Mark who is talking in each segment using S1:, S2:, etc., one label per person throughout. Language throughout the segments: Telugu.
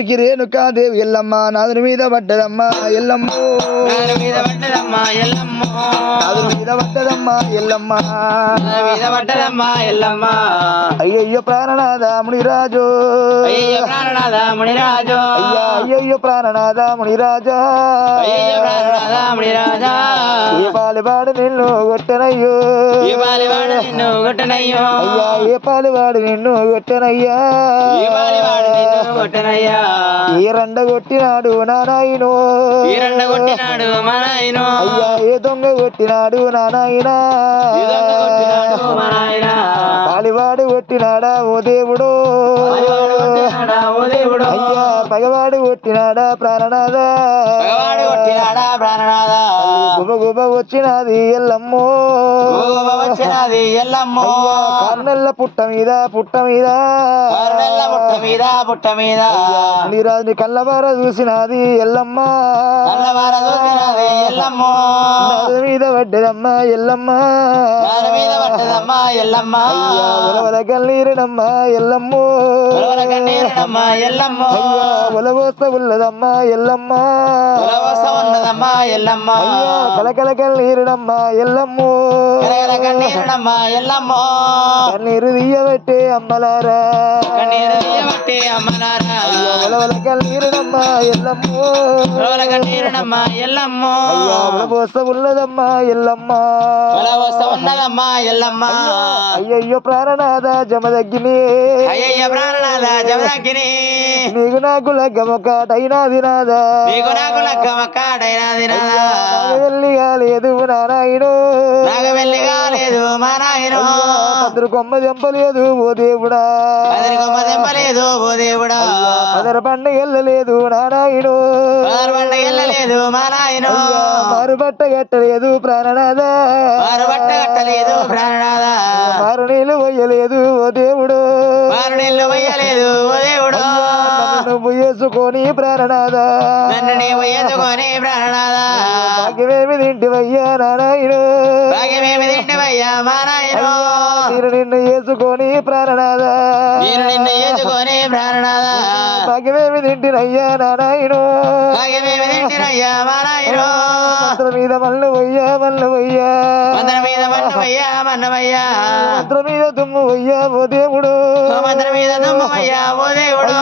S1: ఊరికి రేణుకాదేవి ఎల్లమ్మ నాదుని మీద పడ్డదమ్మా ఎల్లమ్మ.
S2: మీద పడ్డదమ్మా ఎల్లమ్మ.
S1: నాదుని మీద పడ్డదమ్మా ఎల్లమ్మ.
S2: మీద పడ్డదమ్మా ఎల్లమ్మ.
S1: అయ్యయ్యో ప్రాణనాథ మునిరాజు.
S2: అయ్యయ్య ప్రాణనాథ మునిరాజు.
S1: అయ్యా అయ్యయ్యో ప్రాణనాథ మునిరాజా.
S2: అయ్యయ్య ప్రాణనాథ మునిరాజా
S1: ఏ పాలివాడు నిన్ను కొట్టనయ్యో.
S2: ఇవాళ వాడు నిన్ను కొట్టనయ్యో.
S1: అయ్యా ఏ పాలివాడు నిన్ను కొట్టనయ్యా.
S2: ఇవాళ వాడు నిన్ను కొట్టనయ్యా.
S1: ఏ రండ కొట్టినాడు నానాయినో.
S2: ఈ రెండ కొట్టినాడు మా నాయను
S1: అయ్యా ఏ దొంగ కొట్టినాడు నానాయినా.
S2: ఈ దొంగ కొట్టినాడు మా నాయన
S1: పాలివాడు కొట్టినాడా ఓ దేవుడు. అయ్యా పగవాడు కొట్టినాడా గుబ గుబ వచ్చినది ఎల్లమ్మో.
S2: వచ్చినది ఎల్లమ్మో.
S1: కన్నెల్ల పుట్ట మీద పుట్ట మీద.
S2: పుట్ట మీద పుట్ట మీద.
S1: నీరాజుని కళ్ళబార చూసినది ఎల్లమ్మ.
S2: చూసినది ఎల్లమ్మో.
S1: నాదు మీద పడ్డదమ్మ ఎల్లమ్మ.
S2: దాని మీద పట్టదమ్మా ఎల్లమ్మ.
S1: అయ్యా ఉలవల కన్నీరునమ్మ ఎల్లమ్మో.
S2: ఉలవల కన్నీరునమ్మ ఎల్లమ్మో.
S1: అయ్యా ఉలవోస్త ఉన్నదమ్మ ఎల్లమ్మ
S2: ఉలవస్త ఉన్నదమ్మా ఎల్లమ్మ
S1: అయ్యా కలకల కన్నీరునమ్మ ఎల్లమ్మో
S2: కరగల కన్నీరునమ్మ ఎల్లమ్మో
S1: కన్నీరు తీయబట్టే అమ్మలారా
S2: కన్నీరు తీయబట్టి అమ్మలారా
S1: ఉలవల కన్నీరునమ్మ ఎల్లమ్మో
S2: ఉలవల కన్నీరునమ్మ ఎల్లమ్మో
S1: అయ్యా ఉలవోస్త ఉన్నదమ్మ ఎల్లమ్మ
S2: ఉలవస్త ఉన్నదమ్మా ఎల్లమ్మ
S1: అయ్యయ్యో ప్రాణనాథ జమదగ్గిని
S2: అయ్యయ్య ప్రాణనాథ జమదగ్గిని
S1: నీకు నాకు లగ్గమొక్కటైనాది నాదా
S2: నీకు నాకు లగ్గమ కాడైనది నాదా
S1: వెళ్ళి కాలేదు నారాయణు
S2: నాకు వెళ్ళి కాలేదు మా నాయను
S1: పదురు కొమ్మ దెంపలేదు ఓ దేవుడా.
S2: అతని కొమ్మ దెబ్బలేదు ఓ దేవుడా.
S1: వెళ్ళలేదు నారాయణు
S2: పదరు పండుగ వెళ్ళలేదు మా నాయను
S1: మారు బట్ట కట్టలేదు ప్రాణనాథ.
S2: కట్టలేదు ప్రాణనాథ.
S1: మారు నీళ్ళు పోయలేదు ఓ దేవుడు.
S2: నీళ్ళు పోయలేదు ఓ దేవుడు.
S1: నన్ను నువ్వు వేసుకొని ప్రాణనాథ.
S2: నన్ను నీవు ఎదుకొని ప్రాణనాథ.
S1: భాగ్యమేమి తింటివయ్యా నారాయణు
S2: భాగ్యమేమి తింటివయ్యా మా నాయను
S1: నేను నిన్ను వేసుకొని ప్రాణనాథ.
S2: నేను నిన్ను ఎదుకొని ప్రాణనాథ.
S1: భాగ్యమేమి తింటినయ్యా నారాయణు
S2: భాగ్యమేమి తింటినయ్యా మా నాయను
S1: మంత్రం మీద మల్లు వయ్యా మల్లు వయ్యా.
S2: మందర మీద మన్నమయ్యా మన్నమయ్యా
S1: మంత్రం మీద దుమ్ము వయ్యా ఓ దేవుడు.
S2: మందర మీద దుమ్మయ్యా ఓ దేవుడు.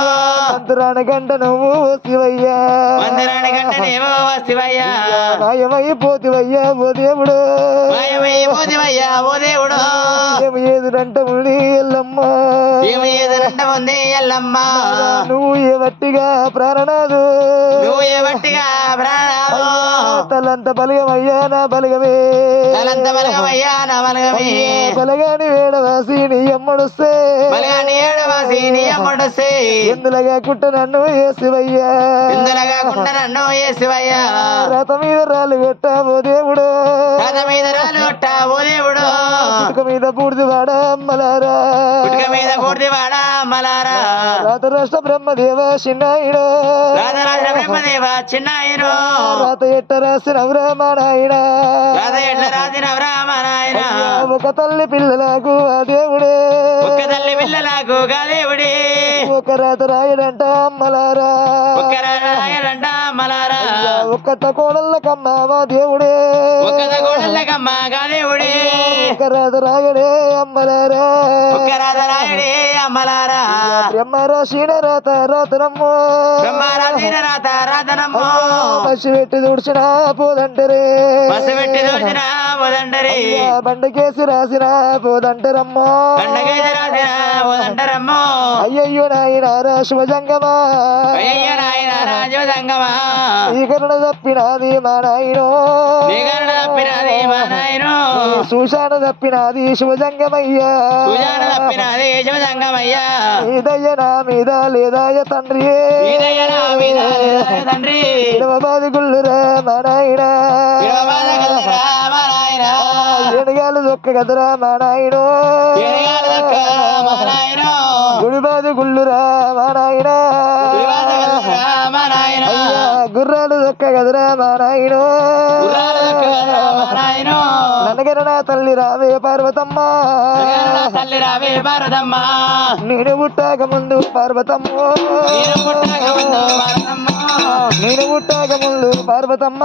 S1: మంత్రాన గంట నువ్వు శివయ్యా.
S2: మందిరాని కంటే నేమో వస్తివయ్యా
S1: మాయమైపోతివయ్యా ఓ దేవుడు.
S2: ఓ దేవుడు.
S1: ఏమి ఏదురంట ఉంది ఎల్లమ్మ?
S2: ఏమి ఏదనంట ఉంది ఎల్లమ్మ
S1: నువ్వు ఏ వట్టిగా ప్రాణనాదు?
S2: నువ్వు ఏ
S1: తలంత బలగమయ్యా నా బలగమే.
S2: తలంత బలగమయ్యా నా బలగమే.
S1: బలగాని వేడవాసి నీ అమ్మడుస్తే
S2: బలగాని నీ
S1: ఎందులగా కుట్ట నన్ను ఏసివయ్యా
S2: ఇందులగా కుండ నన్ను ఏసివయ్యా
S1: రథ మీద రాళ్ళు కొట్టావు దేవుడు.
S2: మీద
S1: బూడిది వాడ అమ్మలారా.
S2: కూర్దివాడా మలారా.
S1: రాత రాష్ట్ర బ్రహ్మదేవ చిన్నాయుడు.
S2: రాజరాజ బ్రహ్మదేవ చిన్నాయను
S1: రాత ఎట్ట రాసిన నాయన
S2: రాధ ఎట్ల రాజున రామనాయన
S1: ఒక తల్లి పిల్లలకు ఆ దేవుడే.
S2: ఒక్క తల్లి పిల్లలకు దేవుడి.
S1: ఒక రాత రాయడంట అమ్మలారా
S2: ఒక్క రాయలంట మలారా
S1: ఒక్క కోడళ్ళ కమ్మ మా దేవుడే. ఒక రాత రాయడే అమ్మలారా.
S2: ఒక్క రాధ రాయుడి
S1: రాత రాతనమ్మో
S2: రాత
S1: పెట్టి పోదంటరే.
S2: బస్సు పెట్టి దోచిన వదండరి
S1: బండకేసి రాసిన పోదంటరమ్మో.
S2: రాసిన
S1: అయ్యయ్యో నాయన తప్పినాది మా నాయనో
S2: నీకరణ తప్పినది మా నాయను
S1: సుశాన తప్పినాది శుభజంగమయ్యా
S2: పూజాన తప్పినది శివజంగమయ్యా.
S1: నీ దయ్య నా మీద లేదాయ తండ్రి.
S2: ఈదయ్యన మీద లేదా తండ్రి.
S1: బాది గుళ్ళురా మా నాయన
S2: విడవబాధ కలరా మా నాయన.
S1: ఏనుగాలు దొక్క కదరా మా
S2: దక్క మా నాయన
S1: గుడిబాది గుళ్ళురా మా నాయన గుర్రాలు దొక్క కదరా మా నాయనో
S2: గుర్రాల దక్క మా నాయన
S1: నన్నగర నా తల్లి రావే పార్వతమ్మ.
S2: తల్లి రావే భారతమ్మ
S1: నేను పుట్టాక ముందు పార్వతమ్మ.
S2: నేను పుట్టాక ముందు
S1: పార్వతమ్మ.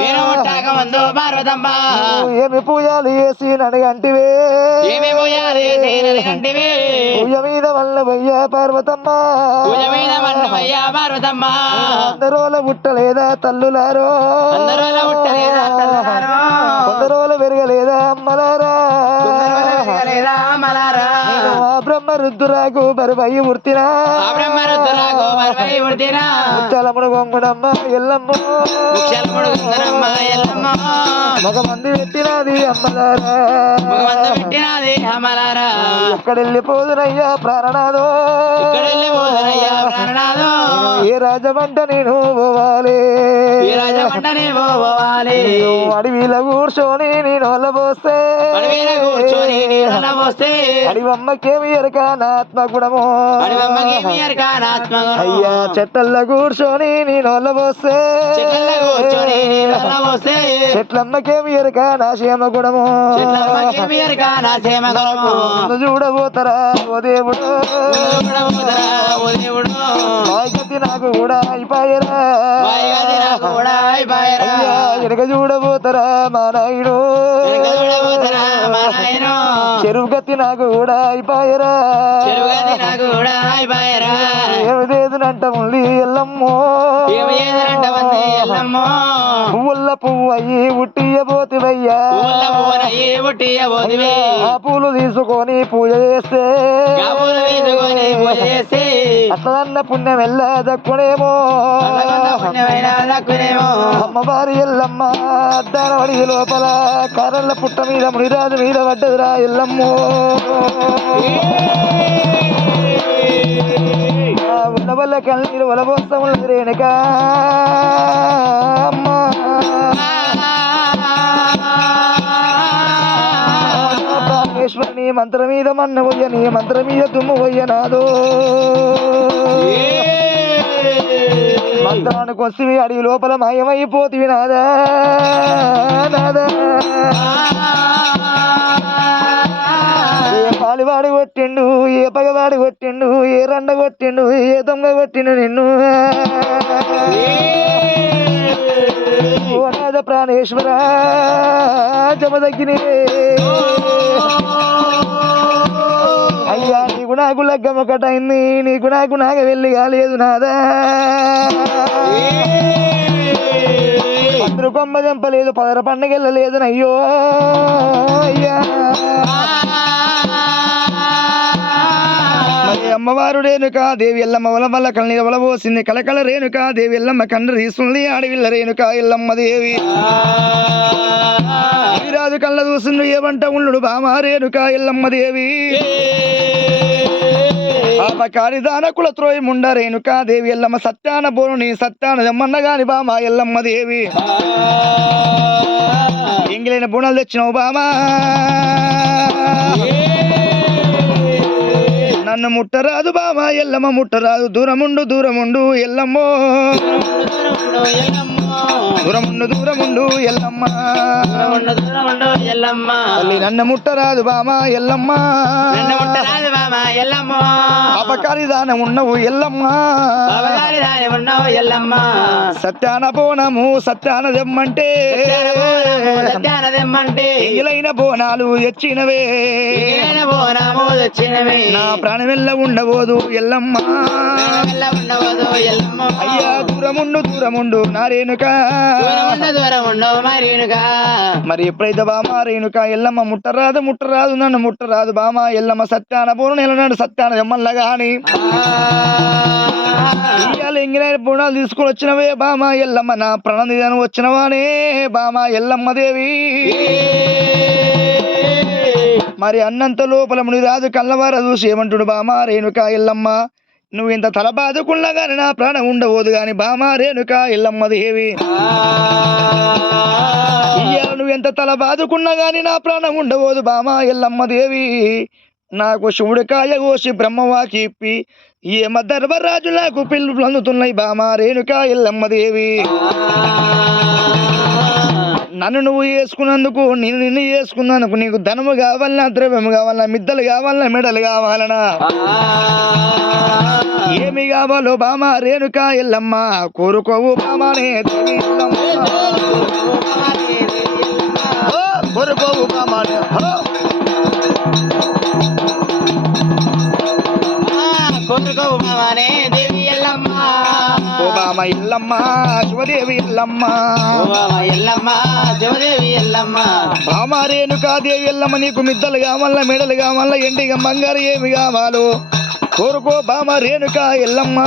S2: నేను పుట్టాక ముందు పార్వతమ్మ
S1: నువ్వు ఏమి పూజలు చేసి నడగంటివే
S2: ఏమి పూజలు
S1: పూజ మీద వల్ల పోయ్యా పార్వతమ్మ.
S2: పూజ మీద మన్నమయ్యా పార్వతమ్మ.
S1: అందరోల పుట్టలేదా తల్లులారో.
S2: అందరూ పుట్టలేదా తల్లులారో?
S1: కొందరోల పెరగలేదా అమ్మలారా.
S2: లేదా మలారా
S1: నేను ఆ బ్రహ్మ రుద్దురాకు
S2: ఆ బ్రహ్మరుద్దురాకు మరపై ఉడితినా
S1: ముచ్చలముడు గొంగుడమ్మ ఎల్లమ్మ
S2: గంగరమ్మ ఎల్లమ్మ.
S1: మగ మంది పెట్టినది అమ్మలారా.
S2: పెట్టినది ఇక్కడ వెళ్ళి పోదనయ్యా ప్రాణనాథు
S1: ఏ రాజమంట నేను పోవాలి. అడవిలో కూర్చొని నేను వల్ల పోస్తే
S2: అడవిలో కూర్చొని నీళ్ళ పోస్తే
S1: అడివమ్మకేమి ఎరక నా ఆత్మగుణము.
S2: అడివమ్మకి మీ అరకాన ఆత్మగుణం.
S1: అయ్యా చెట్టల్లో కూర్చొని నేను వల్ల పోస్తే చెట్లమ్మకేమి ఎరక నా క్షేమ గుణము. చూడబోతరా ఓ దేవుడు? నాకు కూడా అయిపోయరా. వెనక చూడబోతరా మా నాయుడు
S2: వెనక కూడా పోతరా మా నాయనో.
S1: చెరువు గతి నాకు కూడా అయిపోయరా
S2: చెరువుగతి నాకు కూడా అయిపోయారా.
S1: ఏమిదేదునంట ముల్లి ఎల్లమ్మో. పువ్వుల్ల పువ్వు అయ్యి ఉట్టియబోతివయ్యా. ఆ పూలు తీసుకొని పూజ చేస్తే అట్లన్న పుణ్యం
S2: పుణ్యమైన దక్కునేమో.
S1: అమ్మవారి ఎల్లమ్మ అద్దానవడి లోపల కర్రల పుట్ట మీద మునిరాజు మీద పడ్డదిరా ఎల్లమ్మో. వల్ల కన్నీరు వలబోస్తం రేణుక. అమ్మా. పరమేశ్వరుని మంత్రం మీద మన్న పోయ్య నీ మంత్రం మీద తుమ్ము పోయ్య నాదో. మంత్రానికి వస్తే అడిగి లోపల మాయమైపోతివి నాదా నాదా. ఏ పాలివాడు కొట్టిండు ఏ పగవాడు కొట్టిండు ఏ రండ కొట్టిండు ఏ దొంగ కొట్టిండు నిన్ను. ఓ నాద ప్రాణేశ్వర జమదగ్గిని అయ్యా నీకు నాకు లగ్గం ఒకటైంది నీకు నాకు నాకు వెళ్ళి కాలేదు నాదా. అందరూ కొమ్మ చంపలేదు పదర పండగ వెళ్ళలేదు అయ్యో. అయ్యా. అమ్మవారు రేణుక దేవి ఎల్లమ్మ వలవల్ల కళ్ళ వలబోసింది కలకల రేణుక దేవి ఎల్లమ్మ కండ్ర తీసుకుంది ఆడవిల్ల రేణుక ఎల్లమ్మ దేవి. రాజు కళ్ళ చూసిండు ఏమంట ఉండు బామ రేణుక ఎల్లమ్మ దేవి. పాపకారి దాన త్రోయి ముండ రేణుక దేవి ఎల్లమ్మ సత్యాన బోరుని సత్యాన దమ్మన్న గాని బామ ఎల్లమ్మ దేవి. ఎంగిలైన బుణాలు తెచ్చినావు బామా. నన్ను ముట్టరాదు బామా ఎల్లమ్మ ముట్టరాదు. దూరముండు దూరముండు ఎల్లమ్మో. దూరముండు దూరముండు ఎల్లమ్మ.
S2: ఎల్లమ్మ.
S1: తల్లి నన్ను ముట్టరాదు బామా ఎల్లమ్మ.
S2: నన్ను ముట్టరాదు బామ ఎల్లమ్మ.
S1: అపకారి దానం ఉన్నవు ఎల్లమ్మ.
S2: బావగారి దాని ఉన్నావు ఎల్లమ్మ.
S1: సత్యాన బోనము సత్యాన దెమ్మంటే
S2: సత్యాన దెమ్మంటే
S1: ఎంగిలైన బోనాలు ఎచ్చినవే.
S2: బోనము
S1: నా ప్రాణమెల్ల ఉండబోదు ఎల్లమ్మ.
S2: వెళ్ళ ఉండవదు ఎల్లమ్మ.
S1: అయ్యా దూరముండు దూరముండు నా మరి ఎప్పుడైతే బామా రేణుక ఎల్లమ్మ ముట్టరాదు ముట్టరాదు నన్ను ముట్టరాదు బామా. ఎల్లమ్మ సత్యాన బోను నెలనాడు సత్యాన ఎమ్మల్ల గాని. ఇయ్యాల ఎంగినైన బోనాలు తీసుకొని వచ్చినవే బామా. ఎల్లమ్మ నా ప్రణనిధానం వచ్చినవానే బామా ఎల్లమ్మ దేవి. మరి అన్నంత లోపల ముని రాజు కళ్ళవార చూసి ఏమంటుడు బామా రేణుక ఎల్లమ్మ? నువ్వు ఇంత తల బాదుకున్నా గాని నా ప్రాణం ఉండబోదు గాని బామా రేణుక ఇల్లమ్మది దేవి ఇయ్యాల నువ్వు ఎంత తల బాదుకున్నా గాని నా ప్రాణం ఉండబోదు బామా ఎల్లమ్మదేవి నాకు శివుడికాయ కోసి బ్రహ్మవాకి ఇప్పి. ఏమ ధర్మరాజు నాకు పిల్లలు అందుతున్నాయి బామా రేణుక ఎల్లమ్మదేవి నన్ను నువ్వు చేసుకున్నందుకు నేను నిన్ను చేసుకున్నందుకు నీకు ధనము కావాలన్నా ద్రవ్యము కావాలన్నా మిద్దలు కావాలన్నా మెడలు కావాలనా? ఏమి కావాలో బామ రేణుక ఎల్లమ్మ కోరుకోవు బామనే కోరుకోవు కోరుకోవు బామనే ఓ బామ ఎల్లమ్మ శివదేవి ఎల్లమ్మ.
S2: ఓ బామ ఎల్లమ్మ శివదేవి ఎల్లమ్మ.
S1: బామ రేణుకా దేవి ఎల్లమ్మ నీకు మిద్దలు కావాలా మెడలు కావాలా ఎండిగా బంగారు ఏమి కావాలో? కోరుకో బామ రేణుక ఎల్లమ్మ.